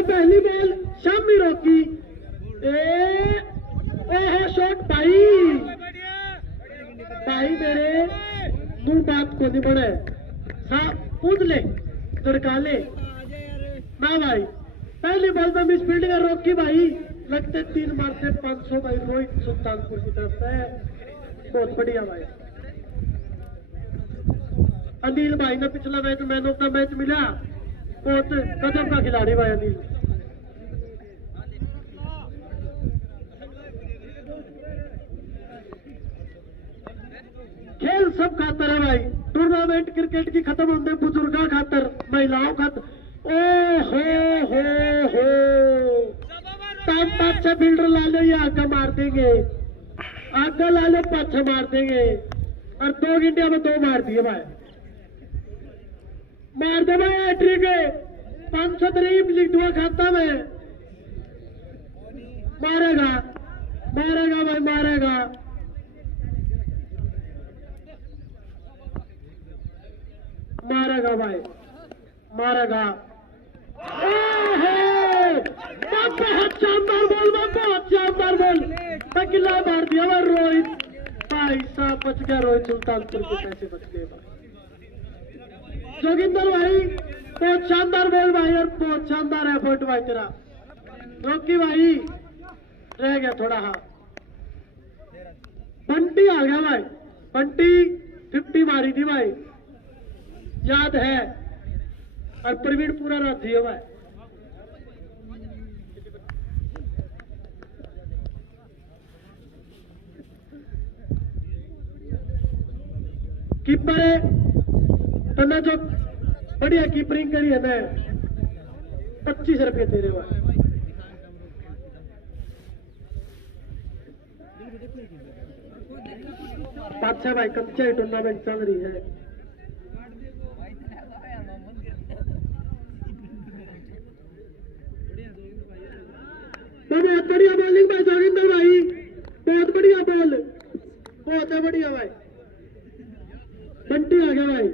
भाई पहली बॉल शामी रोकी ओहो शॉट भाई भाई मेरे मुंह बात को नहीं बढ़े साफ कूद ले तड़का ले ना भाई पहली बॉल में मिस फील्डिंग रोकी भाई लगते 3 मारते 500 भाई रोहित सुल्तानपुर की तरफ से बहुत बढ़िया भाई। अनिल भाई ने पिछला match man of the match मिला बहुत गजब का खिलाड़ी भाई अनिल। खेल सब खातर है भाई टूर्नामेंट क्रिकेट की खत्म होते बुजुर्गा खातर महिलाओं खातर हो टाइम 5-6 फील्डर ला लो ये आगे मार देंगे आगे ला लो 5-6 मार देंगे और 2 इंडिया में 2 मार दिए भाई मार दे भाई हैट्रिक 503 लिख दुआ खाता में मारेगा मारेगा भाई मारेगा मारेगा भाई मारेगा बहुत शानदार बॉल बहुत शानदार बॉल किला मार दिया भाई रोहित भाई साहब बच गया रोहित सुल्तानपुर के पैसे बच गए भाई जोगिंदर भाई बहुत शानदार बॉल भाई और बहुत शानदार एफर्ट भाई तेरा रोकी भाई रह गया थोड़ा हाँ बंटी आ गया भाई बंटी 50 मारी थी भाई याद है और प्रवीण पूरा राजी है भाई कीपर तन्ना जो बढ़िया कीपरिंग करी है ना 25 रुपये दे रहे भाई अच्छा भाई कच्चा टूर्नामेंट चल रही है बहुत बढ़िया बॉलिंग भाई जोगिंदर भाई बहुत बढ़िया बॉल बहुत है बढ़िया भाई बंटी आ गया भाई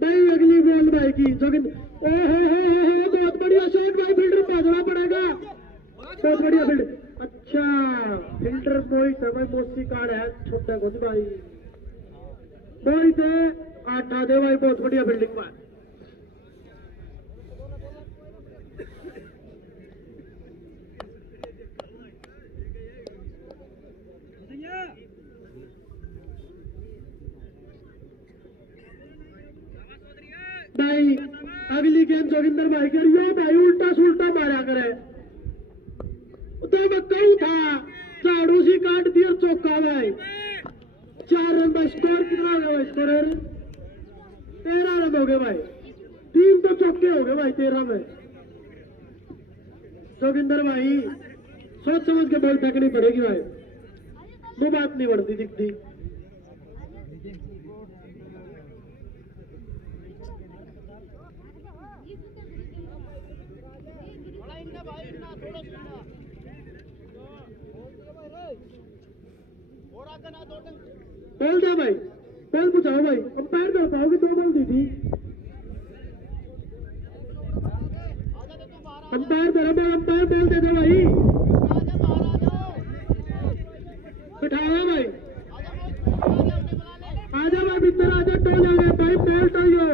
भाई अगली बॉल भाई की जोगिंदर ओहो बहुत बढ़िया शॉट भाई फील्डर भागना पड़ेगा बहुत बढ़िया फील्डर अच्छा फील्डर मोहित है भाई मोसी कार्ड है छोटा खुद भाई मोहित है 8 दे भाई बहुत बढ़िया फील्डिंग भाई भाई अगली गेंद जोगिंदर भाई कर भाई उल्टा सुल्टा मारा करे तो मैं कहूं था झाड़ू सी काट दिया चौका भाई 4 रन भाई स्कोर कितना हो गया स्कोर 13 रन हो गए भाई 3 तो चौके हो गए भाई 13 में जोगिंदर भाई सोच समझ के बॉल फेंकनी पड़ेगी भाई वो बात नहीं बढ़ती दिखती बोल दे भाई बॉल पूछाओ भाई अंपायर कर पाओगे 2 बॉल दी थी अंपायर दे रहा अंपायर बॉल दे दो भाई बिठाओ भाई आजा भाई भीतर आजा टोल गए भाई बॉल टोलो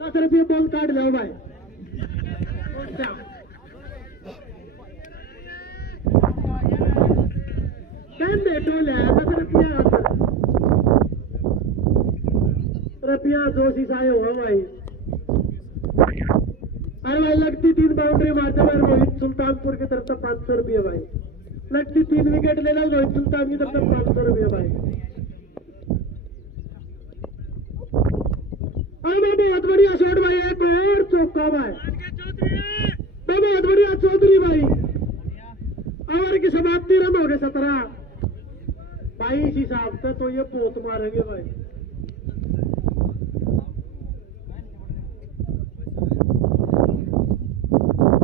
10 रुपये बॉल काट लो भाई रुपया 2 शीशाए हुआ भाई अरे भाई लगती 3 बाउंड्री मारते भाई रोहित सुल्तानपुर की तरफ से 500 रुपये भाई लगती 3 विकेट लेना रोहित सुल्तान की तरफ से 500 रुपये भाई अरे बहुत बढ़िया शॉट भाई एक और चौका भाई बहुत बढ़िया चौधरी भाई ओवर की समाप्ति, रन हो गए 17 भाई। इस हिसाब से तो ये पोत मारेंगे भाई।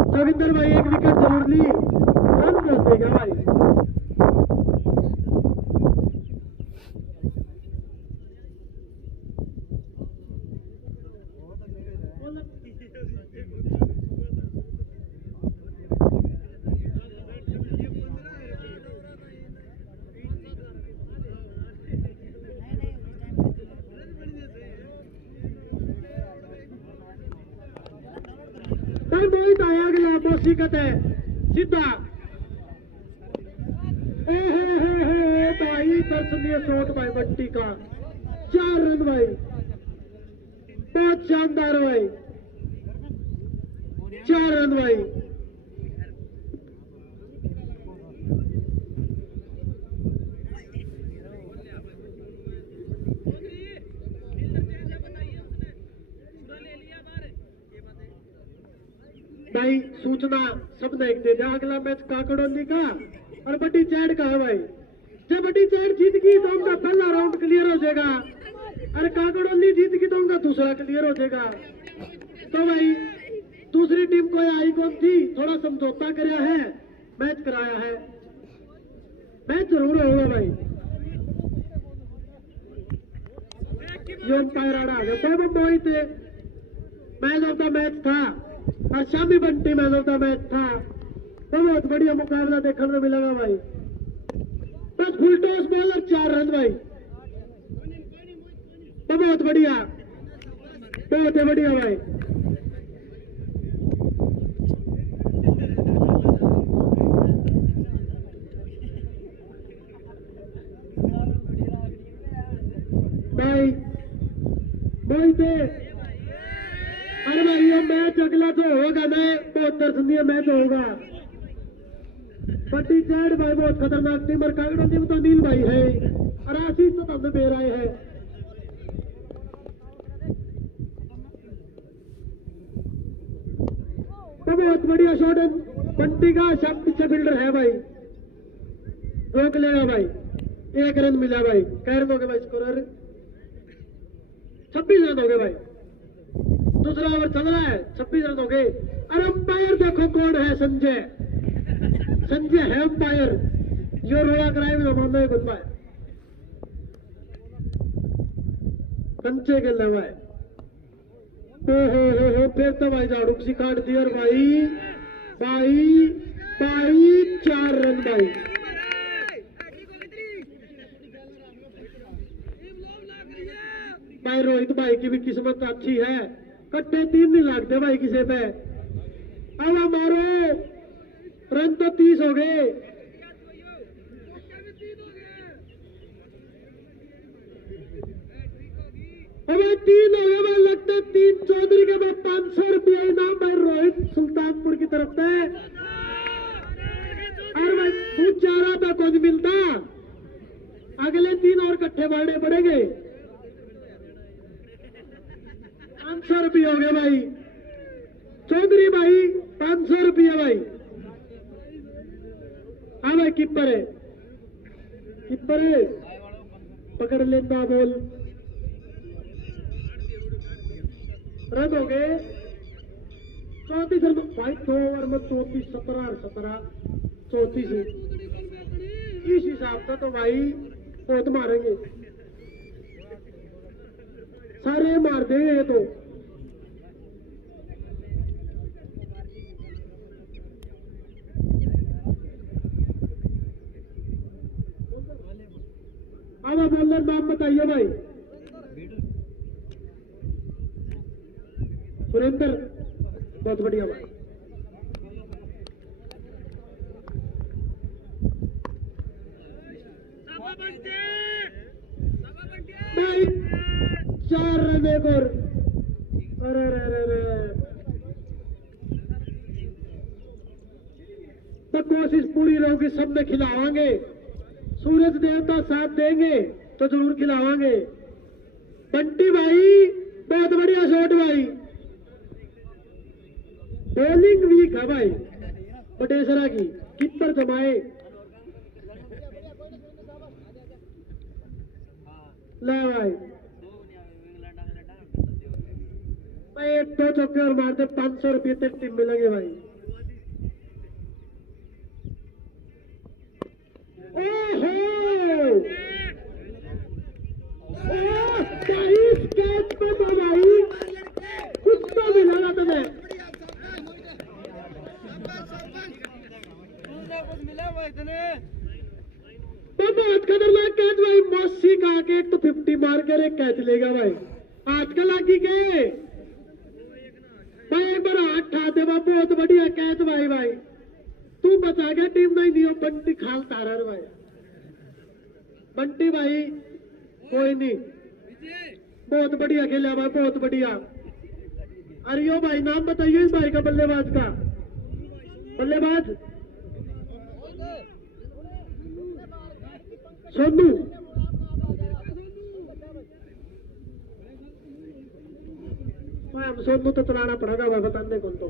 जोगिंदर भाई एक विकेट जरूर ली, रन बहुत देगा भाई। मोहित आया अगला बौसिकत है सीधा। भाई दर्शनीय शॉट भाई बंटी का, 4 रन भाई, बहुत शानदार भाई, 4 रन भाई। भाई सूचना सब देखते थे, अगला मैच काकड़ोली का और बड़ी चैड का है भाई। जब बड़ी चैड जीत गई तो उनका पहला राउंड क्लियर हो जाएगा और काकड़ोली जीत गई तो उनका दूसरा क्लियर हो जाएगा। तो भाई दूसरी टीम को आई कौन थी, थोड़ा समझौता कराया है, मैच कराया है, मैच जरूर होगा भाई। ये अंपायर आड़ा मोहित मैच ऑफ द मैच था और Shami Bunty man of the match था। तो बहुत बढ़िया मुकाबला देखने को मिलेगा भाई। बस फुल टॉस बॉलर 4 रन भाई, तो बहुत बढ़िया, बहुत बढ़िया भाई। भाई मोहित, अरे भाई ये मैच अगला जो होगा ना बहुत दर्शनीय मैच होगा। बड़ी चैड भाई बहुत खतरनाक टीम और कांगड़ा टीम तो नील भाई है और आशीष तो हमने दे रहे हैं। तो बहुत बढ़िया शॉट है बंटी का, सब पीछे फील्डर है भाई, रोक लेगा भाई। 1 रन मिला भाई, कह रन हो गए भाई, स्कोरर 26 रन हो गए भाई। दूसरा ओवर चल रहा है, 26 रन हो गए। और अंपायर देखो कौन है, संजय, संजय है अंपायर, जो रोड़ा कराए में मानना है गुड कंचे के लवा है। हो फिर तो भाई झाड़ू सी काट दिया भाई, भाई भाई 4 रन भाई। भाई रोहित भाई की भी किस्मत अच्छी है, कट्टे 3 नहीं लगते भाई किसी पे। अब हमारो रन तो 30 हो गए। अब 3 हो गए भाई, लगता है 3 चौधरी के बाद 500 रुपया इनाम भाई रोहित सुल्तानपुर की तरफ से। और भाई तू 4 रुपया को नहीं मिलता, अगले 3 और कट्ठे मारने पड़ेंगे। 500 रुपये हो गए भाई, चौधरी भाई 500 रुपये भाई। हाँ भाई कीपर है, कीपर है, पकड़ लेता बॉल। रन हो गए 34 रन भाई, 2 ओवर में 34, 17 34। इस हिसाब से तो भाई बहुत मारेंगे, सारे मार देंगे ये तो। अब बॉलर नाम बताइए भाई। सुरेंद्र, बहुत बढ़िया भाई। भाई 4 रन एक और। अरे तो कोशिश पूरी रहेगी, सब में खिलावांगे। सूरज देवता साथ देंगे तो जरूर खिलावांगे। बंटी भाई बहुत बढ़िया शॉट भाई, बॉलिंग वीक है भाई बटेसरा की। कीपर जमाए ले भाई एक दो चौके और मारते 500 रुपये तक टीम मिलेंगे भाई। इस कैच पे तो भाई कुछ तो मिला तुम्हें। तो बहुत खतरनाक कैच भाई, मौसी का के एक तो 50 मार कर एक कैच लेगा भाई। आजकल आगे गए भाई, एक बार हाथ ठाते बाबू, बहुत बढ़िया कैच भाई। भाई तू बचा गया, टीम नहीं दियो बंटी खाल तारा भाई। बंटी भाई कोई नहीं, बहुत बढ़िया खेला भाई, बहुत बढ़िया। अरे यो भाई नाम बताइए इस भाई का, बल्लेबाज का। बल्लेबाज सोनू। हम सोनू तो चलाना पड़ेगा भाई, बताने कौन तो।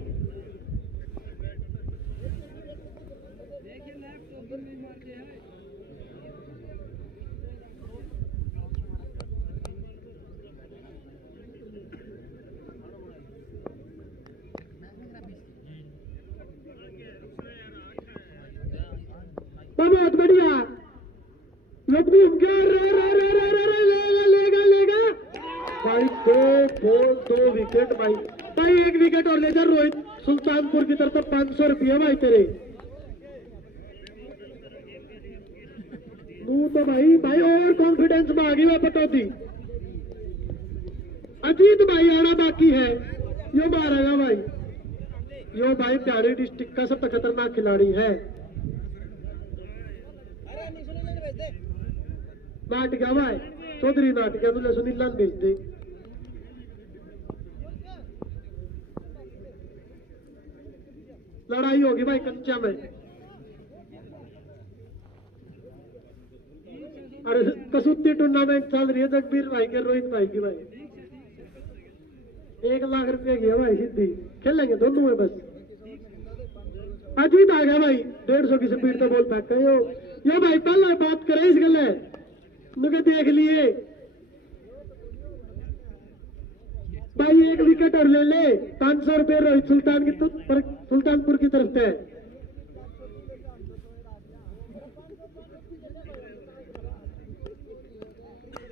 बहुत बढ़िया, लेगा भाई। दो विकेट भाई। भाई एक विकेट और ले जा रोहित सुल्तानपुर की तरफ, 500 रुपये भाई तेरे। तो भाई और कॉन्फिडेंस में आ गई मैं पटौती। अजीत भाई आना बाकी है, यो मारेगा भाई। यो भाई प्यारी डिस्ट्रिक्ट का सबसे खतरनाक खिलाड़ी है। नाटिका भाई चौधरी नाटिका तुझे सुनील लाल भेज दे। लड़ाई होगी भाई कंचा में। अरे कसूती टूर्नामेंट चल रही है जगबीर भाई के रोहित भाई की भाई। 1 लाख रुपए की है भाई, सीधी खेलेंगे दोनों में बस। अजीत आ गया भाई, 150 की स्पीड तो बॉल फेंक गए यो भाई। पहले बात करे इस गले मुझे देख लिए भाई, एक विकेट और ले ले, 500 रुपये रोहित सुल्तानपुर की तरफ से।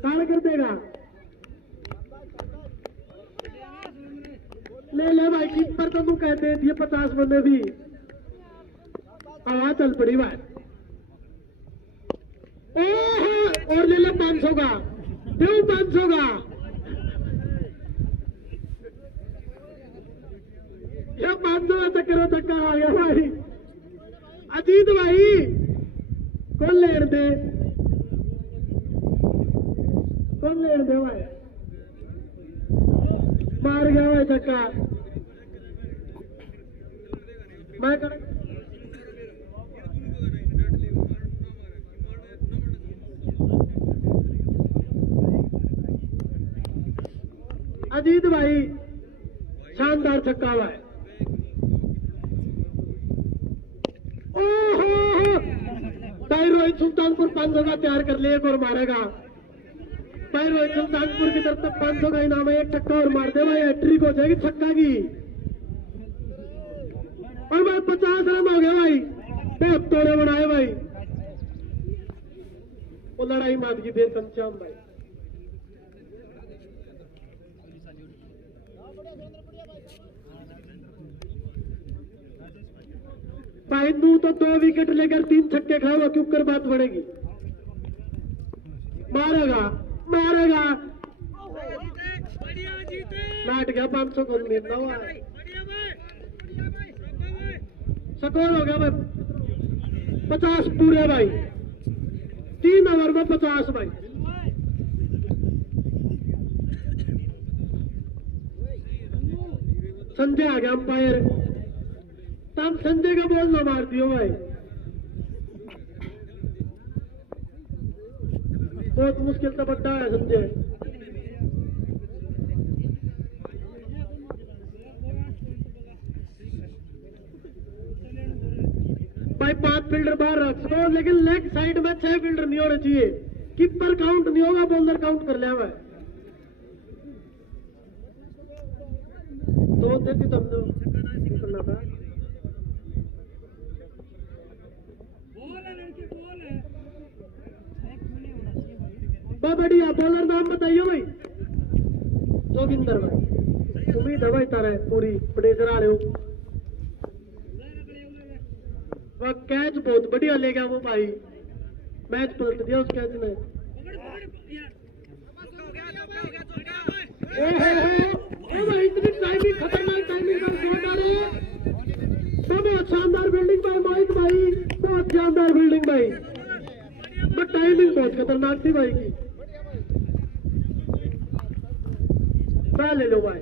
काल कर देगा, ले ले भाई। कीपर तो तू कहते दिए 50 बंदे भी, आवाज चल पड़ी भाई। और ले ले 500 का, दो 500 का। ये 500 का चक्कर आ गया भाई। अजीत भाई कौन लेन दे, कौन लेन दे भाई। मार गया भाई चक्का। मैं अजीत भाई शानदार छक्का हुआ है। भाई रोहित सुल्तानपुर 500 का तैयार कर ले, एक और मारेगा भाई। रोहित सुल्तानपुर की तरफ से 500 का इनाम है, एक छक्का और मार दे भाई, हैट्रिक हो जाएगी छक्का की। और भाई 50 रन हो गए भाई, बहुत तोड़े बनाए भाई। वो लड़ाई मात की देर कंचाम भाई। भाई तू तो 2 विकेट लेकर 3 छक्के खाओ, क्यों कर बात बढ़ेगी। मारेगा मारेगा, बैठ गया 500 को मिलना हुआ। स्कोर हो गया भाई 50 पूरे भाई, 3 ओवर में 50 भाई। संजय आ गया अंपायर, तब संजय का बॉल ना मार दियो भाई। बहुत मुश्किल से बट्टा है संजय। भाई 5 फील्डर बाहर रख सको, लेकिन लेग साइड में 6 फील्डर नहीं होने चाहिए। कीपर काउंट नहीं होगा, बॉलर काउंट कर लिया हुआ है। तो देखी तुमने करना था। बहुत बढ़िया। बॉलर नाम बताइए भाई। जोगिंदर भाई, तुम्हें दवाई तारा पूरी प्रेशर आ रहे हो। वह कैच बहुत बढ़िया ले गया वो भाई, मैच पलट दिया उस कैच ने। भाई इतनी टाइमिंग, खतरनाक टाइमिंग का शॉट आ रहे हैं। बहुत शानदार फील्डिंग भाई मोहित भाई, बहुत शानदार फील्डिंग भाई। बट टाइमिंग बहुत खतरनाक थी भाई की। ले लो भाई।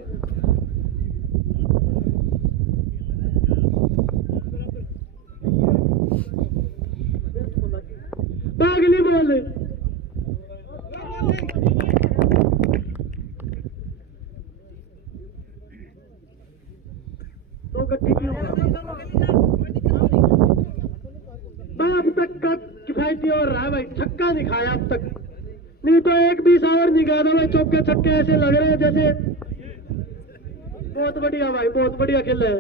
अगली बॉल दो गट्टी की अब तक का किफायती और रहा भाई, छक्का नहीं खाया अब तक। नहीं तो 1-20 ओवर निकाला भाई, चौके छक्के ऐसे लग रहे हैं जैसे। बहुत बढ़िया भाई, बहुत बढ़िया खेल है।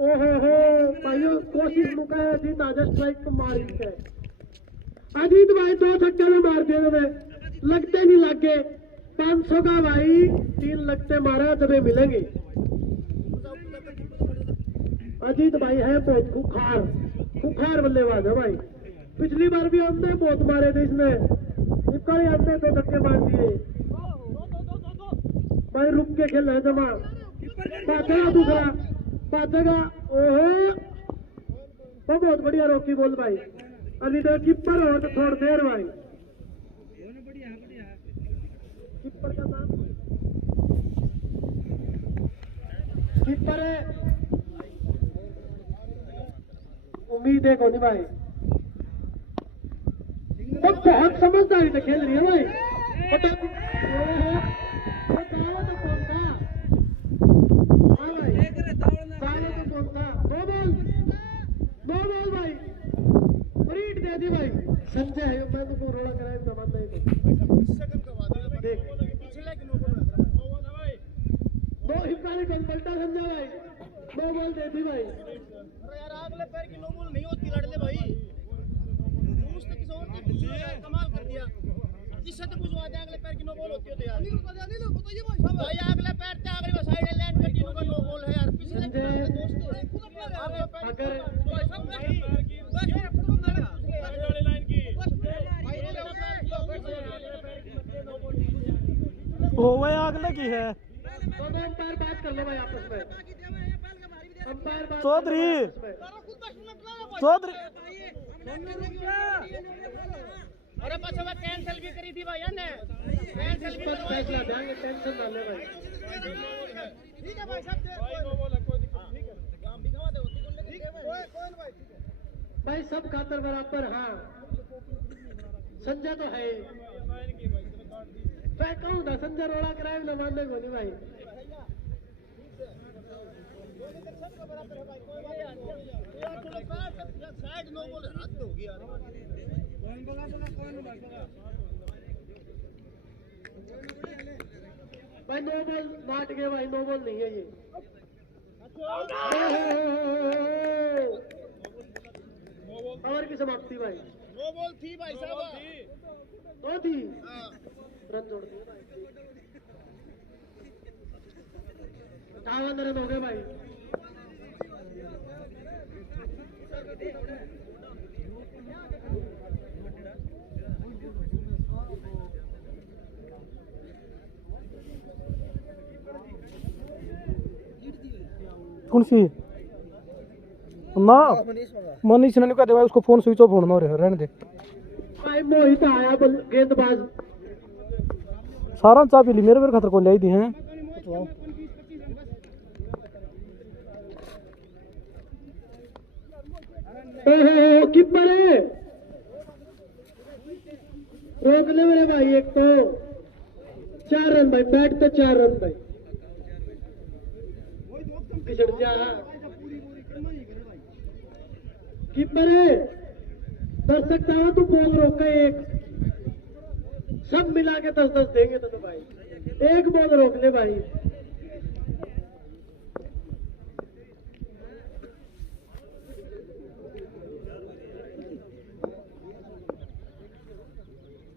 ओहो भाइयों, कोशिश मुका है अजीत आज स्ट्राइक को मार है। अजीत भाई 2 छक्के में मार दिए उन्होंने, लगते नहीं लग गए। 500 का भाई 3 लगते मारा, जब मिलेंगे। अजीत भाई है बहुत खुखार बल्लेबाज है भाई। पिछली बार भी हमने बहुत मारे थे इसने, इतना ही हमने 2 छक्के मार दिए भाई। रुक के खेल है जमा, पाचेगा दूसरा, पाचेगा। ओहो वो बहुत बढ़िया रोकी बोल भाई। अभी तो कीपर हो तो थोड़ी देर भाई। कीपर का नाम कीपर है, उम्मीद है कोनी भाई। तो बहुत समझदारी से खेल रही है भाई। तो कौन था? हाँ भाई, तो कौन था? 2 बॉल भाई, रीड दे दी भाई। संजय है, मैं तो रोड़ा कराया तो मानता ही देख 2 हिप्पारी को पलटा संजय भाई, 2 बॉल दे दी भाई। यार अगले पैर की नो बॉल नहीं होती लड़ने भाई, उसने किसी और ने कमाल कर दिया। जिससे तो बुझवा दे अगले पैर की नो बॉल होती है तो यार भाई अगले पैर से अगली साइड लैंड करती है, नो बॉल है यार। पिछले ओ भाई अगले की है अंपायर बात कर लो भाई आपस में। अंपायर बात चौधरी अरे पाछे मैं कैंसिल भी करी थी भाई ने, कैंसिल भी फैसला देंगे, टेंशन ना ले भाई। ठीक है भाई साहब, भाई नो बॉल है, कोई दिक्कत नहीं है। काम भी करवा दे होती कोई भाई भाई सब खातर बराबर। हाँ संजय तो है ही, मैं कहूँ था संजय रोड़ा कराए ना मानने को नहीं भाई। साइड नो बॉल हद होगी यार। भाई नो बॉल बांट गए भाई, नो बॉल नहीं है ये। ओवर की समाप्ति भाई। नो बॉल थी भाई साहब, तो थी, रन जोड़ दिए भाई। 58 रन हो गए भाई। कौन सी ना मनीष ने कहते भाई उसको फोन स्विच ऑफ होना रहने दे। भाई मोहित आया गेंदबाज, सारा चाह पी ली, मेरे मेरे खतर को ले आई थी हैं। कीपर है रोक ले मेरे भाई एक तो 4 रन भाई, बैट पे 4 रन भाई। पिछड़ जा कीपर है, दर्शक चाहो तू बॉल रोक एक, सब मिला के 10-10 देंगे तो भाई, एक बॉल रोक ले भाई।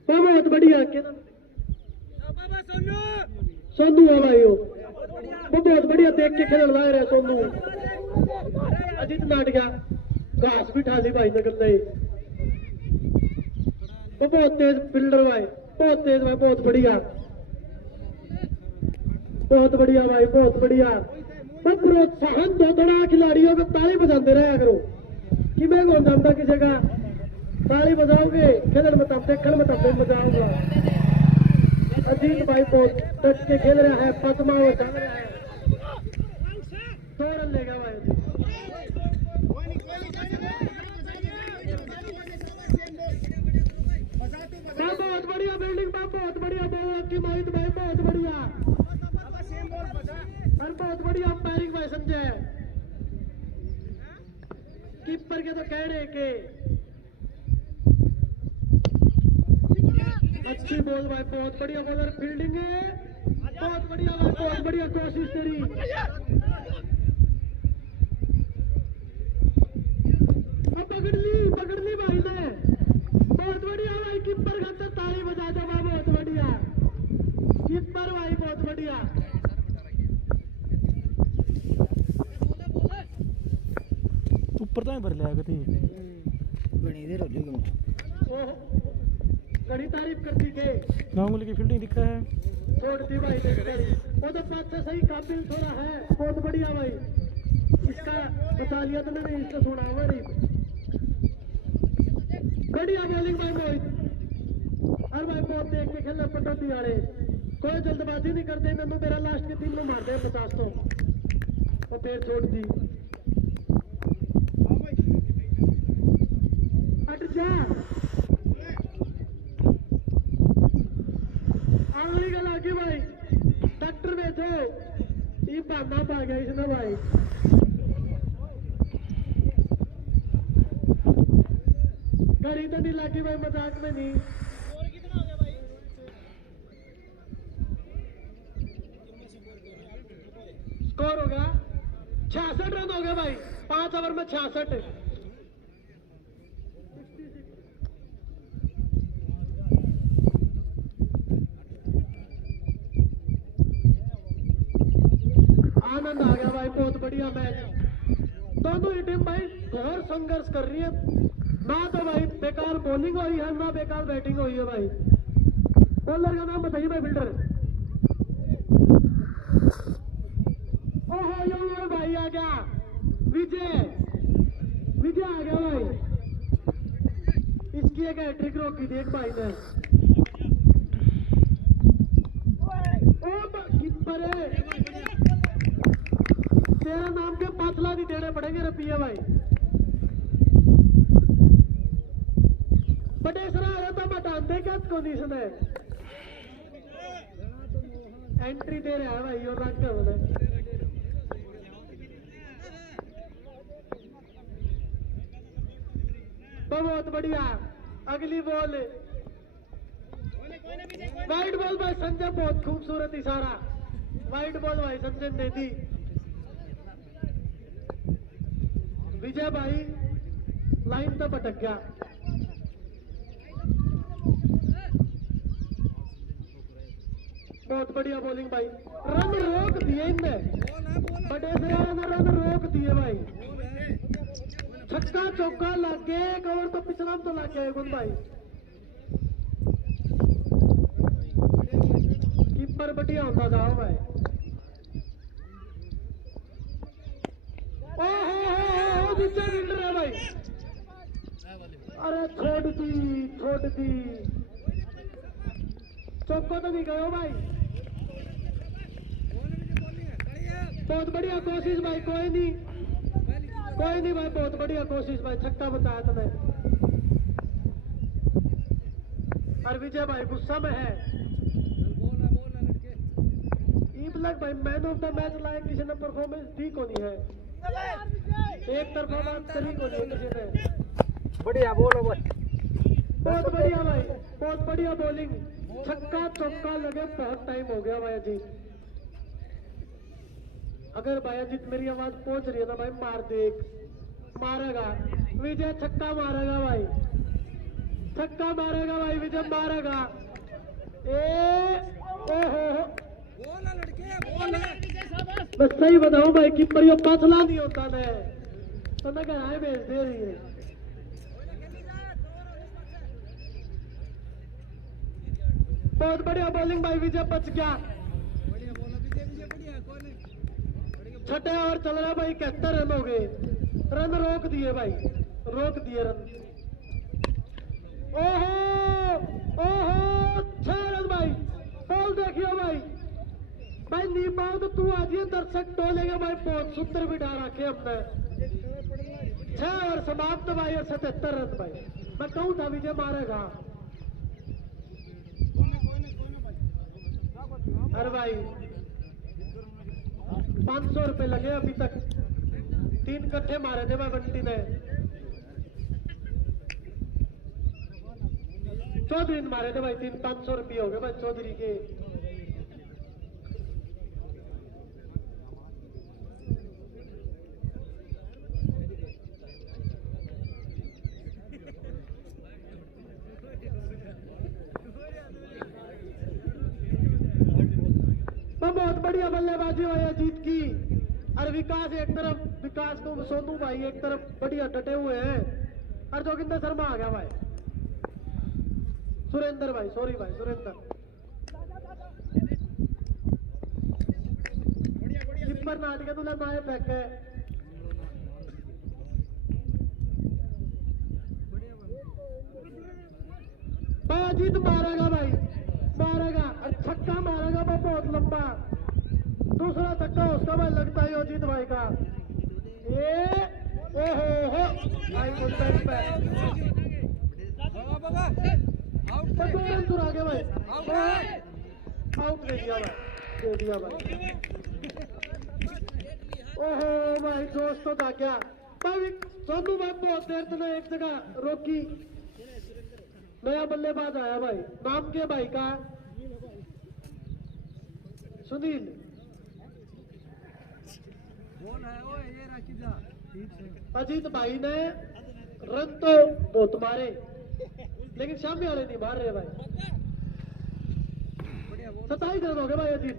तो बहुत बढ़िया के सोनू है भाई, वो बहुत बढ़िया देख के खेलने लग रहा है सोनू। अजीत नाट गया, घास भी ठाली भाई नगर नहीं, वो बहुत तेज फील्डर भाई, बहुत तेज भाई, बहुत बढ़िया, बहुत बढ़िया भाई, बहुत बढ़िया। बस प्रोत्साहन दो थोड़ा खिलाड़ियों को, ताली बजाते रहे करो कि मैं कौन जानता किसी का, ताली बजाओगे खेलने में तब देखने में तब मजा आऊंगा। अजीत भाई बहुत टच के खेल रहा है, पद्मा वो चल रहा है, 2 रन लेगा भाई। बहुत बढ़िया बिल्डिंग, बहुत बढ़िया बॉल की मोहित भाई, बहुत बढ़िया, और बहुत बढ़िया अंपायरिंग भाई संजय। कीपर के तो कह रहे के अच्छी बॉल भाई, बहुत बढ़िया बॉलर, फील्डिंग है बहुत बढ़िया भाई, बहुत बढ़िया कोशिश तेरी। पकड़ ली भाई ने, बहुत बढ़िया भाई, कीपर खातर ताली बजा दो भाई, बहुत बढ़िया कीपर भाई, बहुत बढ़िया। ऊपर तो भर लिया कभी बड़ी देर हो गई, बड़ी तारीफ करती के गांगुली की फील्डिंग दिखा है, छोड़ दी भाई, वो तो पाँच से सही काबिल थोड़ा है, बहुत बढ़िया भाई, इसका बता लिया तो मैंने, इसको सुना हुआ नहीं। बढ़िया बॉलिंग भाई मोहित, और भाई बहुत देख के खेलना पटौती वाले, कोई जल्दबाजी नहीं करते, नन्नू मेरा लास्ट के 3 में मारते हैं 50 तो, और फिर छोड़ दी। हट जा, आगली गला की भाई, डॉक्टर बेचो, ये बहाना पा गया इसने भाई। घड़ी तो नहीं लागी भाई, मजाक में नहीं। स्कोर हो गया 66 रन हो गए भाई, 5 ओवर में 66। आनंद आ गया भाई, बहुत बढ़िया मैच, दोनों ही टीम भाई घोर संघर्ष कर रही है, ना तो भाई बेकार बॉलिंग हुई है ना बेकार बैटिंग हुई है भाई। बॉलर का नाम बताइए भाई, फील्डर। ओहो ये भाई आ गया, विजय आ गया भाई, इसकी एक हैट्रिक रोकी थी एक भाई ने। कीपर है, तेरा नाम के 5 लाख ही देने पड़ेंगे रुपये भाई। बटेसरा आया था, बटाते क्या कंडीशन है, एंट्री दे रहा है भाई, और रख बोले बहुत बढ़िया। अगली बॉल वाइट बॉल भाई संजय, बहुत खूबसूरत इशारा, वाइट बॉल भाई संजय ने दी। विजय भाई लाइन तो भटक गया, बहुत बढ़िया बॉलिंग भाई, रन रोक दिए इनने, बड़े से रन रोक दिए भाई, छक्का चौका लग गए, कवर तो पिछला तो लग गया गुण भाई। कीपर बढ़िया होता जाओ भाई, ओहो दूसरा फील्डर है भाई, अरे छोड़ दी, चौको तो नहीं गयो भाई, बहुत बढ़िया कोशिश भाई, कोई नहीं भाई, बहुत बढ़िया कोशिश भाई, छक्का बचाया तुम्हें। और विजय भाई गुस्सा में है। ईबलक भाई मैन ऑफ द मैच लायक किसी ने परफॉर्मेंस दी को नहीं है, एक तरफा बात करी को नहीं किसी ने। बढ़िया बोलो भाई, बहुत बढ़िया भाई, बहुत बढ़िया बॉलिंग, छक्का चौका लगे, बहुत टाइम हो गया भाई अजीत। अगर भाई अजीत मेरी आवाज पहुंच रही है ना भाई, मार देख, मारेगा विजय, छक्का मारेगा भाई, छक्का मारेगा भाई, विजय मारेगा। ओहो मैं सही बताऊं भाई, कीपर ये पतला नहीं होता ने तो मैं कहा भेज दे रही है। बहुत बढ़िया बॉलिंग भाई, विजय बच गया। छठे ओवर चल रहा भाई, 71 रन हो गए, रन रोक दिए भाई, रोक दिए रन। ओहो ओहो 6 रन भाई, बॉल देखियो भाई, भाई नहीं पाओ तो तू आज ये दर्शक टोलेगा भाई, बहुत सुंदर बिठा रखे हमने। 6 ओवर समाप्त भाई और 77 रन भाई, मैं कहूँ था विजय मारेगा। अरे भाई 500 रुपए लगे अभी तक, 3 कट्ठे मारे थे भाई बंटी ने, चौधरी ने मारे थे भाई 3, 500 रुपये हो गए भाई चौधरी के। बहुत बढ़िया बल्लेबाजी भाई अजीत की, और विकास एक तरफ, विकास को सोनू भाई एक तरफ बढ़िया डटे हुए हैं, और जोगिंदर शर्मा आ गया भाई, सुरेंद्र भाई, सॉरी भाई सुरेंद्र, कीपर नाटक तुला नाय फेंक है। भाई अजीत मारेगा भाई, मारेगा और छक्का मारेगा भाई बहुत लंबा, दूसरा छक्का उसका भाई लगता है अजीत भाई का। ये ओहो भाई कॉन्टैक्ट पे आगे भाई, आउट दे दिया भाई, दे दिया भाई। ओहो भाई दोस्त तो था क्या भाई, सोनू भाई बहुत देर तक एक जगह रोकी, नया बल्लेबाज आया भाई, नाम के भाई का सुनील। अजीत भाई ने रन तो बहुत मारे, लेकिन सामने वाले नहीं मार रहे भाई। 27 रन हो गए भाई अजीत।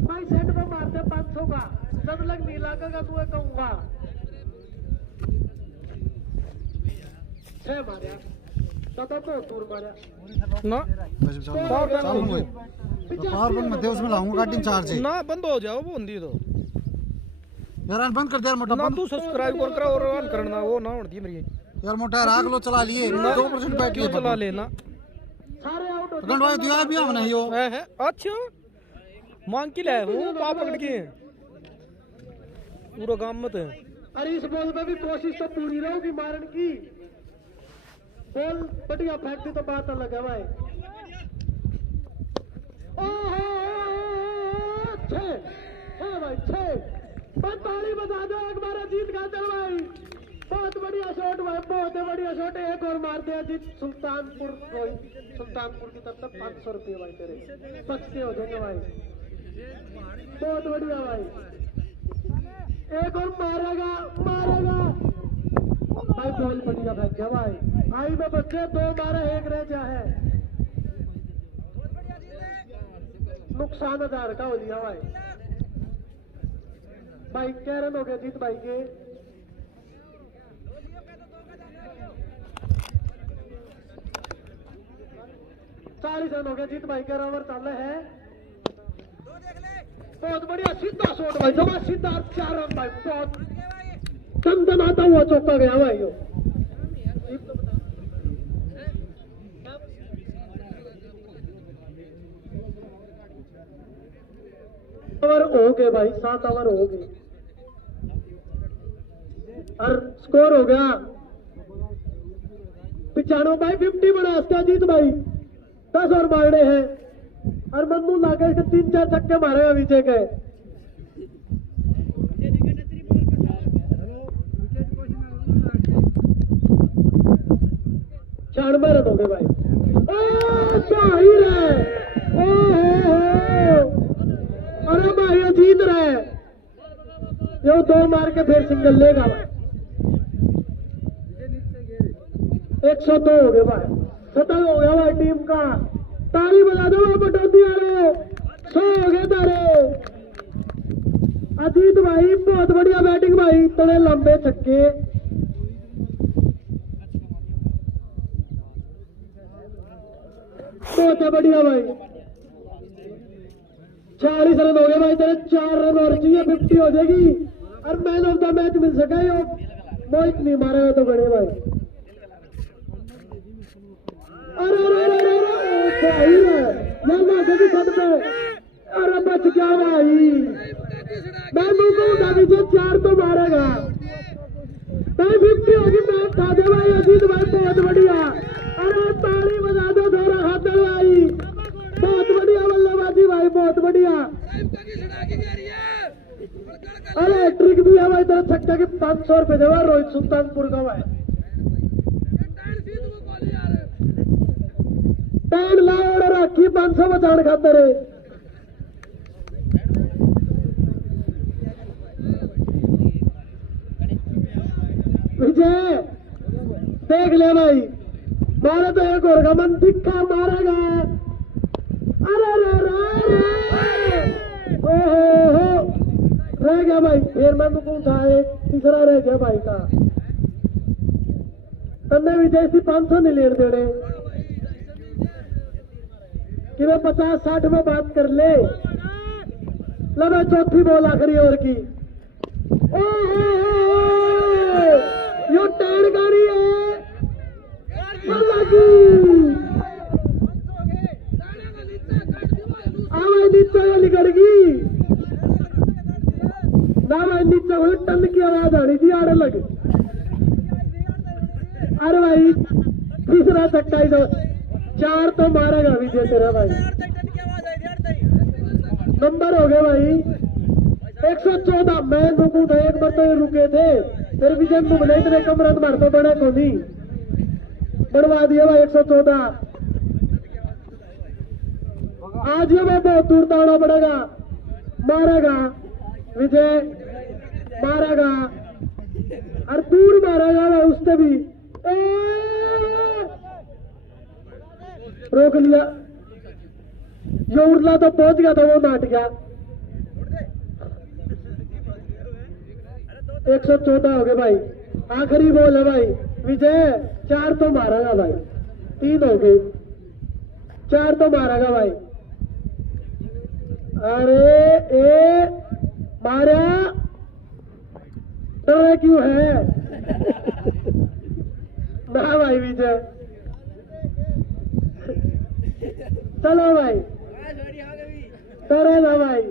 भाई सेट में मारते 500 का, जब लग नीला का तू कहूंगा 6 मारा, तो दूर मारा ना पावर बैंक में थे, उसमें लाऊंगा काटिंग चार्ज ना, बंद हो जाओ वो हिंदी तो यार, बंद कर दे यार मोटा, ना तू सब्सक्राइब कर और ऑन करना, वो ना होती मेरी यार मोटा राग लो चला लिए 2% बैठ क्यों चला लेना, सारे आउट हो गंडवाई दिया भी हम नहीं हो है। अच्छा मांग की ले वो पाप पकड़ के पूरा गांव मत है। अरे इस बॉल में भी कोशिश तो पूरी रहोगी मारन की, बॉल बढ़िया फेंकती तो बात अलग है भाई। ओहो 6 भाई 6, ताली बजा दो एक बार अजीत का, चल भाई बहुत बढ़िया शॉट भाई, बहुत बढ़िया शॉट, एक और मार दिया अजीत। सुल्तानपुर सुल्तानपुर की तरफ से 500 रुपये भाई तेरे पक्के हो जाएंगे भाई, बहुत बढ़िया भाई, एक और मारेगा मारेगा भाई, बॉल बढ़िया फेंक गया भाई, आई में बच्चे 2 मारे, 1 रह गया है, नुकसान 1000 का हो लिया भाई। क्या रन हो गए जीत भाई के? 40 रन हो गए जीत भाई के, ओवर चल रहे हैं। बहुत बढ़िया सीधा शॉट भाई, जमा सीधा 4 रन भाई, बहुत दमदमाता हुआ चौका गया भाई। यो हो गए भाई, 7 ओवर हो गए और स्कोर हो गया 95 भाई। 50 बना इसका जीत भाई, 10 और मारने हैं और मन्नू लागे के 3-4 छक्के मारेगा विजय के। छियानवे रन हो गए भाई। शाहिर है, अरे भाई ये जीत रहे, ये 2 मार के फिर सिंगल लेगा भाई। 102 हो गए भाई, 7 हो गया भाई टीम का। ताली बजा दो पटौती वाले, 100 हो गए तारे। अजीत भाई बहुत बढ़िया बैटिंग भाई, इतने लंबे छक्के। बहुत बढ़िया भाई, 40 रन हो गए भाई तेरे। 4 रन और चाहिए, 50 हो जाएगी और मैन ऑफ द मैच मिल सका। यो मोहित नहीं मारेगा तो बड़े भाई। अरे अरे अरे अरे सही है, अरे बच गया भाई। मैं कहूँगा विजय 4 तो मारेगा भाई। 50 होगी, मैच खा दे भाई अजीत भाई, बहुत बढ़िया। अरे ताली बजा दो थोड़ा खातर भाई, बहुत बढ़िया बल्लेबाजी भाई, बहुत बढ़िया। अरे ट्रिक भी है भाई तेरा, छक्का के 500 रुपए देवा रोहित सुल्तानपुर का भाई। 10 लाख राखी 500 बचाने खातर। विजय देख ले भाई, मारा तो एक और मन दिखा मारेगा। अरे ओहो रह गया भाई, फिर मैं मुकुंद था, एक तीसरा रह गया भाई का। तन्ने विजय से 500 नहीं लेने देने कि मैं 50-60 में बात कर ले। लगा चौथी बॉल आखिरी ओवर की। यो टैड गाड़ी है नीचे वाली गड़गी ना भाई, नीचे हुई टन की आवाज आनी थी आड़े लग। अरे भाई तीसरा छक्का ही तो, 4 तो मारेगा विजय तेरा भाई। नंबर हो गए भाई 114। मैं रुकू तो एक बार तो ये रुके थे, फिर विजय को बोले इतने कम रन मार तो बड़े को नहीं बढ़वा दिया भाई। 114 आज ये मैं बहुत दूर दौड़ना पड़ेगा। मारेगा विजय, मारेगा और दूर मारेगा भाई, उससे भी रोक लिया। जो उड़ला तो पहुंच गया था, वो नाट गया। 114 हो गए भाई, आखिरी बॉल है भाई। विजय 4 तो मारेगा भाई, 3 हो गए, 4 तो मारेगा भाई। अरे ए मारा, डर रहा क्यों है ना भाई विजय। चलो भाई, डरे ना भाई,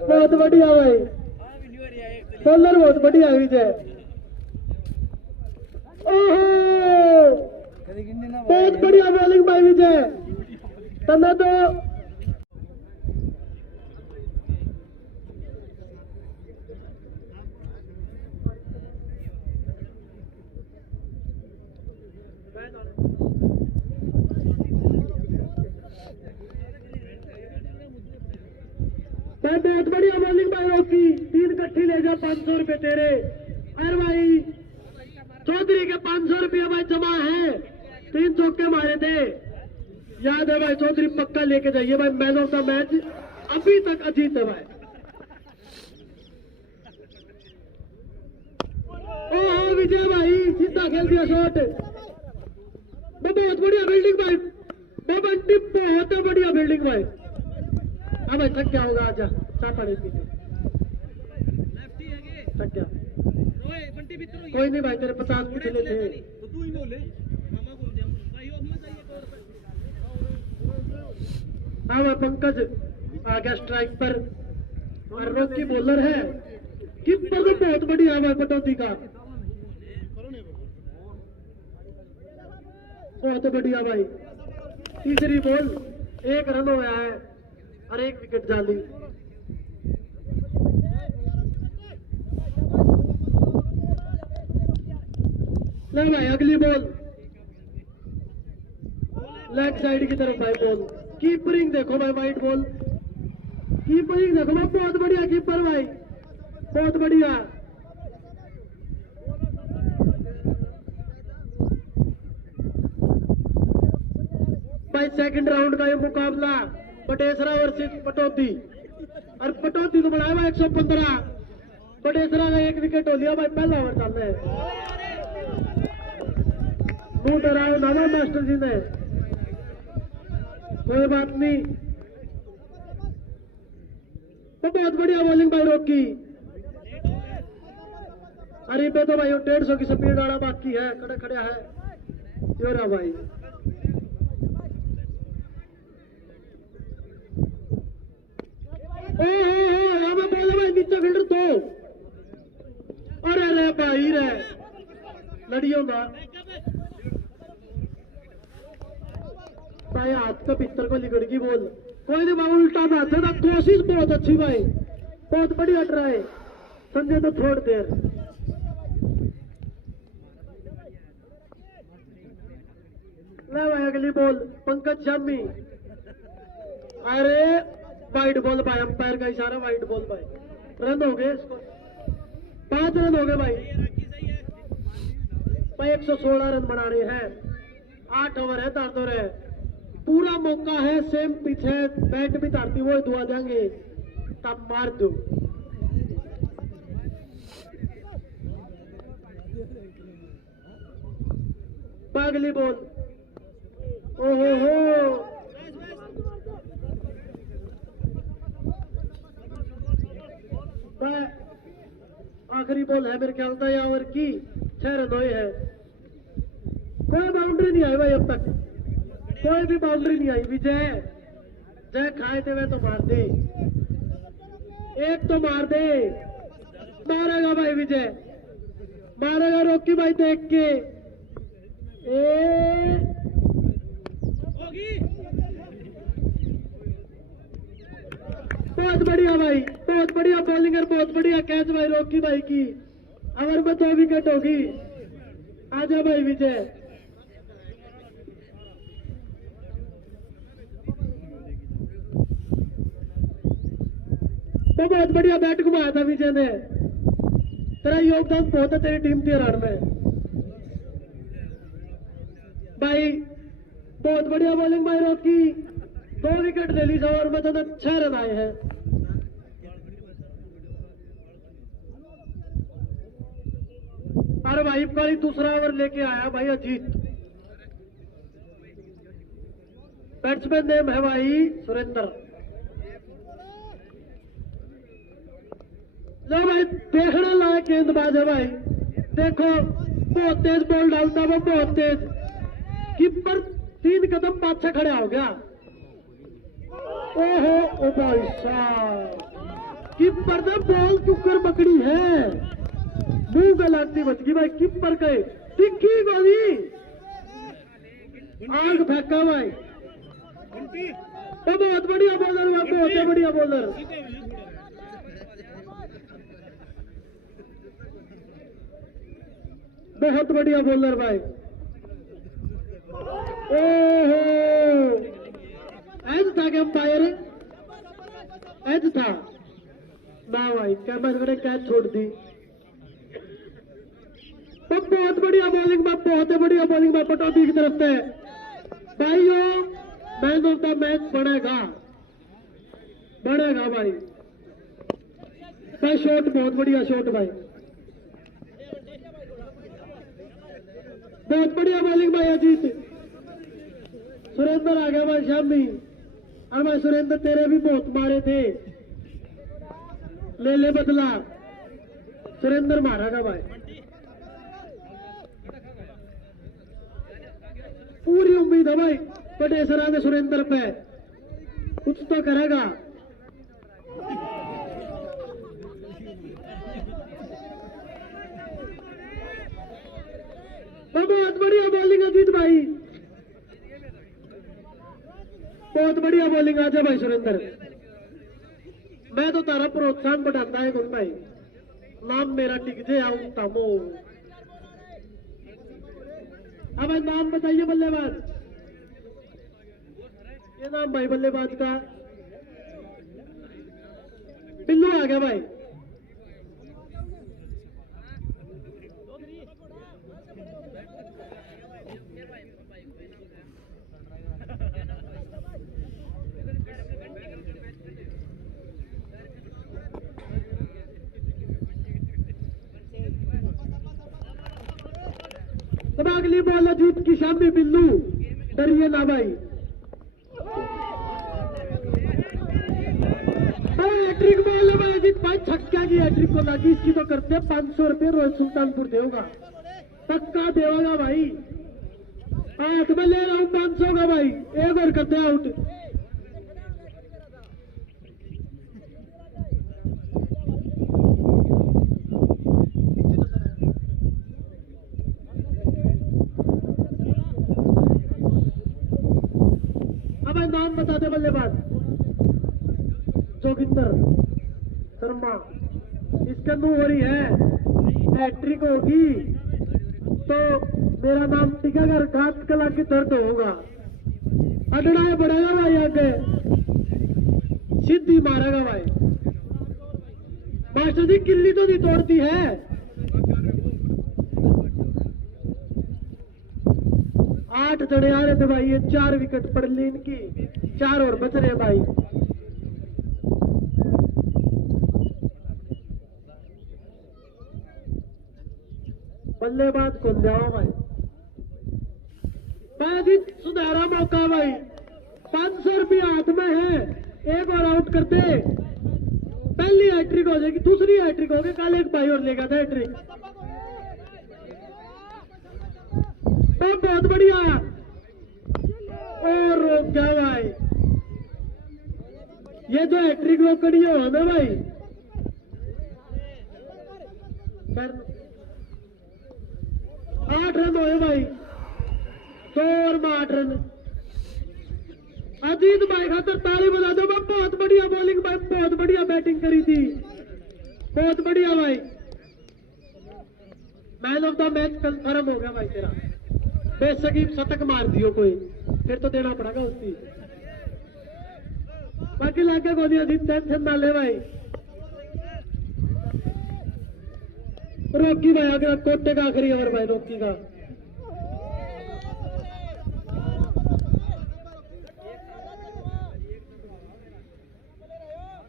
बहुत बढ़िया भाई, बॉलर बहुत बढ़िया विजय। ओहो बहुत बढ़िया बॉलिंग भाई विजय। तन्ना तो बहुत बढ़िया बॉलिंग भाई रॉकी। 3 कट्ठी ले जा, 500 रुपए तेरे। अरे भाई चौधरी के 500 रुपया भाई जमा है, 3 चौके मारे थे, याद है भाई। चौधरी पक्का लेके जाइए भाई, मैन ऑफ द मैच अभी तक अजीत है भाई। ओ विजय भाई सीधा खेल दिया शॉट, बहुत बढ़िया फील्डिंग भाई। बंटी बहुत बढ़िया फील्डिंग भाई। अब भाई थक क्या होगा, आजा चाय पानी पीते। थक गया कोई नहीं भाई, तेरे 50 पिछले थे। हाँ भाई पंकज आ गया स्ट्राइक पर और रॉकी बॉलर है। कीपर तो बहुत बढ़िया है कटौती का, बहुत बढ़िया भाई। तीसरी बॉल 1 रन हो गया है और 1 विकेट जाली। ले भाई अगली बॉल लेग साइड की तरफ भाई बॉल। कीपरिंग देखो भाई, वाइट बॉल कीपरिंग देखो भाई, बहुत बढ़िया कीपर भाई, बहुत बढ़िया। भाई सेकंड राउंड का ये मुकाबला पटेसरा वर्सेस पटौदी, और पटौदी को बढ़ाया भाई 115, पटेसरा का 1 विकेट हो लिया भाई। पहला ओवर चल रहा है, मुंह डराओ नामा मास्टर जी ने, कोई बात नहीं। तो बहुत बढ़िया बॉलिंग भाई रॉकी। अरे पे तो भाई 150 की स्पीड आना बाकी है, खड़े खड़े है योरा भाई। यहाँ पे बोले भाई नीचे फील्डर तो, अरे रे भाई रे लड़ियों ना भाई, हाथ का पित्तर को लिगड़ की बोल। कोई नहीं भाई, उल्टा बात है ना, कोशिश बहुत अच्छी भाई, बहुत बढ़िया ट्राई। संजय तो छोड़ देर। ले भाई अगली बॉल पंकज शामी। अरे वाइड बॉल भाई, अंपायर का इशारा, वाइड बॉल भाई। रन हो गए इसको, 5 रन हो गए भाई। भाई 116 रन बना रहे हैं, 8 ओवर है, दार दो है, पूरा मौका है। सेम पीछे बैट भी धारती वो दुआ देंगे तब मार दो। अगली बॉल, ओहो हो आखिरी बॉल है मेरे ख्याल से ओवर की, 6 रन हुए हैं। कोई बाउंड्री नहीं आई भाई अब तक, कोई भी बाउंड्री नहीं आई। विजय जय खाए थे वे तो मार दे, एक तो मार दे, मारेगा भाई विजय, मारेगा रॉकी भाई देख के। बहुत बढ़िया भाई, बहुत बढ़िया बॉलिंग और बहुत बढ़िया कैच भाई रॉकी भाई की। ओवर में 2 विकेट होगी। आजा भाई विजय। तो बहुत बढ़िया बैट घुमाया था विजय ने, तेरा योगदान बहुत है तेरी टीम के रन में भाई। बहुत बढ़िया बॉलिंग भाई रॉकी, 2 विकेट ले ली ओवर में, तो 6 रन आए हैं। अरे भाई काली दूसरा ओवर लेके आया भाई अजीत। बैट्समैन नेम है भाई सुरेंद्र। लो भाई देखने लायक गेंदबाज है भाई, देखो बहुत तेज बॉल डालता है वो, बहुत तेज। कीपर 3 कदम पाछे खड़ा हो गया। ओहो ओ भाई साहब, कीपर ने बॉल चुकर पकड़ी है, मुंह पे लगती बच गई भाई। कीपर के तिखी गोली, आग फेंका भाई। तो बहुत बढ़िया बॉलर हुआ, बहुत बढ़िया बॉलर। बहुत बढ़िया बॉलर भाई। ओहो एज था क्या अंपायर, एज था ना भाई, कैमरा ने कैच छोड़ दी। तो बहुत बढ़िया बॉलिंग में, बहुत बढ़िया बॉलिंग में पटौदी की तरफ से भाइयों। मैन ऑफ द मैच बढ़ेगा, बढ़ेगा भाई। शॉट बहुत बढ़िया शॉट भाई, बहुत बढ़िया बॉलिंग भाई अजीत। सुरेंद्र आ गया भाई शामी। अरे भाई सुरेंद्र तेरे भी बहुत मारे थे, ले ले बदला। सुरेंद्र मारेगा भाई, पूरी उम्मीद है भाई पटेसरा ने सुरेंद्र पे, कुछ तो करेगा। वो बहुत बढ़िया बॉलिंग अजीत भाई, बहुत बढ़िया बॉलिंग आजा भाई सुरेंद्र। मैं तो तारा प्रोत्साहन बढ़ाता है गुण भाई, नाम मेरा टिक जे आऊं तमो। अब नाम बताइए बल्लेबाज, ये नाम भाई बल्लेबाज का बिल्लू आ गया भाई। तब अगली बॉल अजीत की शामी बिल्लू, डरिए ना भाई। हैट्रिक बॉल है भाई अजीत भाई, छक्का की हैट्रिक को लगी, इसकी तो करते 500 रुपये रोहित सुल्तानपुर देगा, पक्का देगा भाई। हाथ में ले रहा हूं 500 का भाई, एक और करते हैं आउट। नाम बता दे बल्लेबाज, जोगिंदर शर्मा, इसके मुंह हो रही है हैट्रिक होगी तो मेरा नाम टिकेगा, घात कला की दर्द होगा। अडड़ा है बढ़ेगा भाई, आगे सीधी मारेगा भाई। मास्टर जी किल्ली तो नहीं तोड़ती है। 8 जने आ रहे थे भाई, ये 4 विकेट पड़ ली इनकी, 4 और बच रहे भाई। बल्लेबाज कौन जाओ भाई, सुनहरा मौका भाई, 500 रुपये हाथ में है, एक और आउट करते पहली हैट्रिक हो जाएगी, दूसरी हैट्रिक होगी। कल एक भाई और लेगा था हैट्रिक, बहुत बढ़िया और रोक गया भाई। ये जो हैट्रिक लोग कड़ी हो ना भाई, पर 8 रन हुए भाई, 2 ओवर में 8 रन। अजीत भाई खातर ताली बजा दो, बहुत बढ़िया बॉलिंग भाई, बहुत बढ़िया बैटिंग करी थी, बहुत बढ़िया भाई। Man of the match confirm हो गया भाई तेरा, बेसकीब शतक मार दियो कोई, फिर तो देना पड़ेगा उसकी। बाकी लाके को दिया, टेंशन ना ले भाई। रोकी भाई अगर कोटे का आखिरी ओवर भाई, रोकी का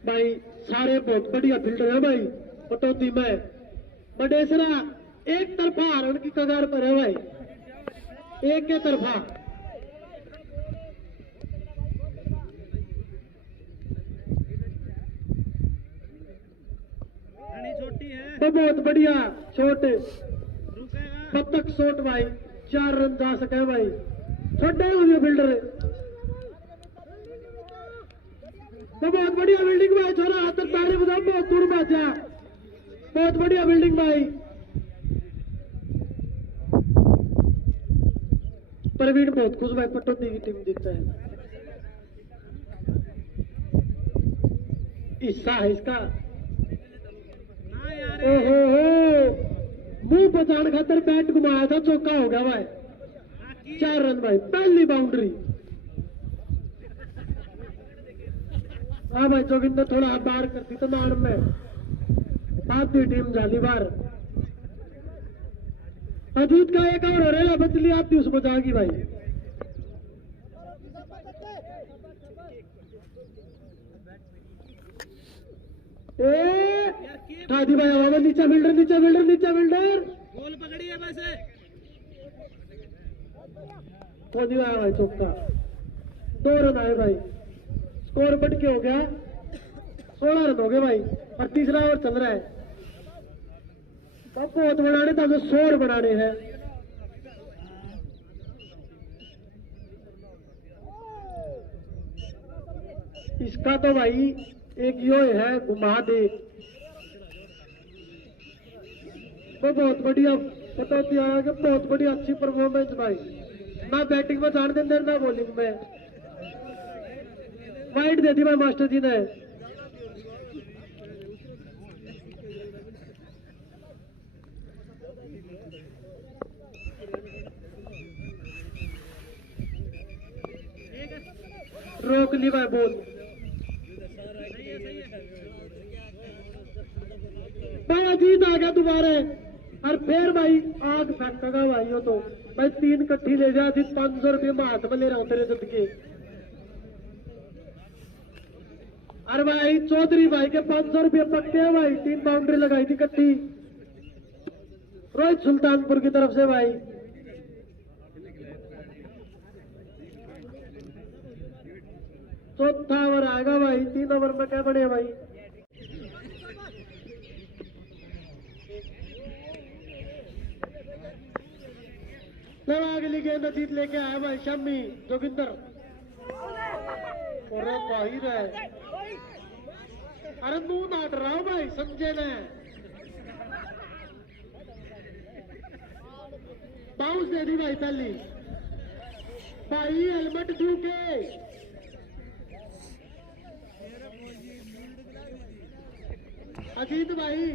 भाई, सारे बहुत बढ़िया फील्डर है भाई। पटौदी में बडेसरा एक तरफा हारण की कगार पर है भाई, एक के तरफा। छोटी है तो बहुत बढ़िया शॉट, पतक शॉट भाई, 4 रन जा सके भाई, छोटे हुए फील्डर तो बहुत बढ़िया बिल्डिंग भाई। छोरा हाथ तक ताली बजा, बहुत दूर बाजा, बहुत बढ़िया बिल्डिंग भाई। प्रवीण बहुत खुश भाई, पटौदी की टीम जीतता है, हिस्सा है इसका। ओहो मुंह बचाने खातर बैट घुमाया था, चौका हो गया भाई, 4 रन भाई, पहली बाउंड्री। हाँ भाई जोगिंदर थोड़ा बाहर करती तो नाड़ में बात दी टीम जाली बार। अजूत का एक और हो रहा है, बचली आती उसमें जागी भाई। दादी भाई हवा, नीचा बिल्डर, नीचा बिल्डर, नीचा बिल्डर, गोल पकड़ी है बस। पहुंच आया भाई, चौका, 2 रन आए भाई, स्कोर बढ़ के हो गया 16 रन हो गए भाई, और तीसरा ओवर चल रहा है। बहुत बनाने था तो 100 बनाने हैं। इसका तो भाई एक यो है घुमा दे, तो बहुत बढ़िया कटौती आया कि बहुत बड़ी अच्छी परफॉर्मेंस भाई, ना बैटिंग में जान देंगे ना बॉलिंग में। वाइड दे दी भाई मास्टर जी ने। रोक ली भाई बॉल। भाई अजीत आ गया दोबारा और फिर भाई आग फेंकेगा भाई। हो तो भाई 3 कट्ठी ले जा, अजीत 500 रुपये में हाथ में ले रहा हूं तेरे जिद के। अरे भाई चौधरी भाई के 500 रुपये पक्के हैं भाई। 3 बाउंड्री लगाई थी कट्ठी रोहित सुल्तानपुर की तरफ से भाई। चौथा ओवर आएगा भाई। 3 ओवर में क्या बढ़े भाई। अगली गेंद अजीत लेके आया भाई। शम्मी जोगिंदर और भाई रहे। अरे मुंह नाट रहा हूं भाई समझे ने। बाउंस दे दी भाई पहली। भाई हेलमेट दू के अजीत भाई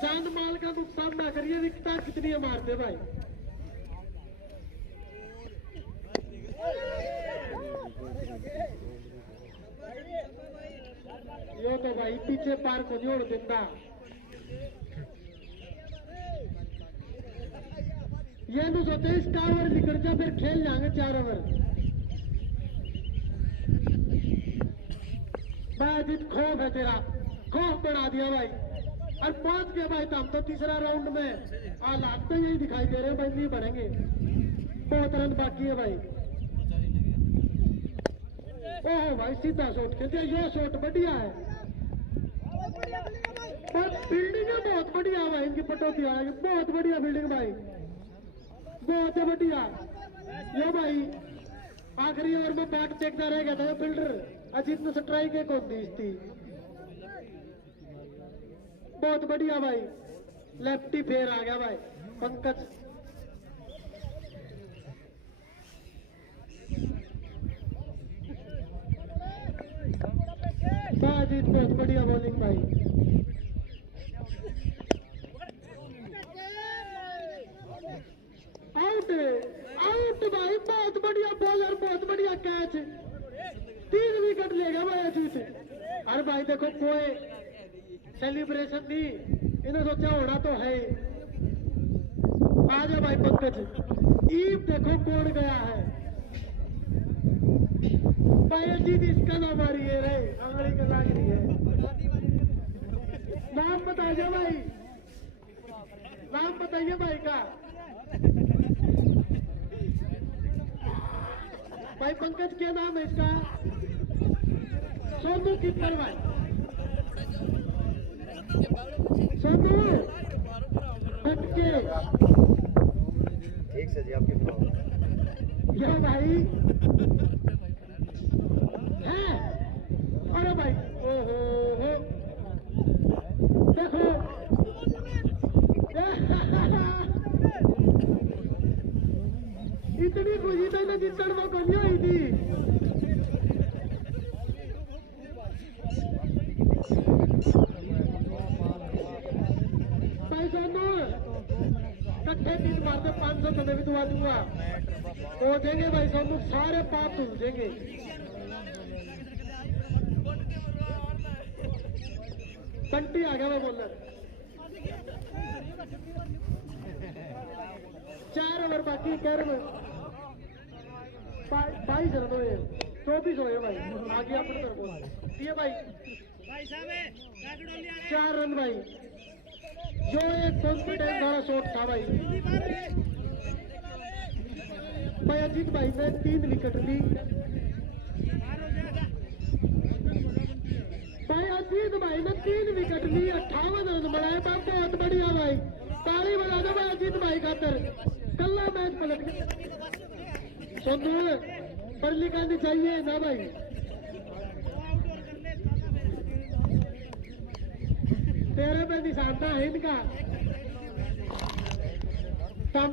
जान माल का नुकसान ना करिए। विकटा कितनी मारते भाई। यो तो भाई पीछे पार को जोड़ देता। ये नु सोचे इसका ओवर निकल जा फिर खेल जाएंगे 4 ओवर। अजीत खौफ है तेरा, खौफ बढ़ा दिया भाई। और पहुंच गए भाई। तो हम तो तीसरा राउंड में हालात तो यही दिखाई दे रहे हैं भाई, नहीं बढ़ेंगे। बहुत रन बाकी है भाई। ओह भाई सीधा शॉट खेलते। यो शॉट बढ़िया है, फील्डिंग है बहुत बढ़िया भाई इनकी। पटौती आएगी बहुत बढ़िया फील्डिंग भाई, बहुत है बढ़िया। यो भाई आखिरी ओवर में बैट देखता रह गया था फील्डर। अजीत ने स्ट्राइक एक कौन दी थी। बहुत बढ़िया भाई। लेफ्टी फेर आ गया भाई पंकज। अजीत बहुत बढ़िया बॉलिंग भाई। आउट आउट भाई। बहुत बढ़िया बॉलर, बहुत बढ़िया कैच। 3 विकेट लेगा भाई अजीत। अरे भाई देखो कोई सेलिब्रेशन नहीं, इन्हें सोचा होना तो है। आ जा भाई पंकज। ईब देखो कौन गया है भाई। अजीत इसका नाम आ रही है रे, आंगली का लाग रही है। नाम बताइए भाई, नाम बताइए भाई का। भाई पंकज क्या नाम है इसका। सोनू कीपर भाई। सोनू हटके ठीक से जी आपके यो भाई है। अरे भाई ओहो हो देखो इतनी खुशी तो ना जितन वो कमी हुई थी। भाई सोनू कट्ठे 3 मारते 500 तुम्हें भी दुआ दूंगा। हो जाएंगे भाई सोनू, सारे पाप धुल जाएंगे। बंटी आ गया मैं बॉलर। 4 ओवर बाकी। 22 रन हुए, 24 हुए भाई। आगे अपने तरफ दिए भाई 4 रन भाई। जो एक कॉन्फिडेंस वाला शॉट था भाई। भाई अजीत भाई ने 3 विकेट ली। भाई अजीत भाई ने 3 विकेट ली, 58 रन बनाए। बहुत बढ़िया भाई, ताली बजा दो भाई अजीत भाई खातर। कल्ला मैच पलट गया। सोनू पढ़ लिखानी चाहिए ना भाई। तेरे पे निशाना है इनका। तब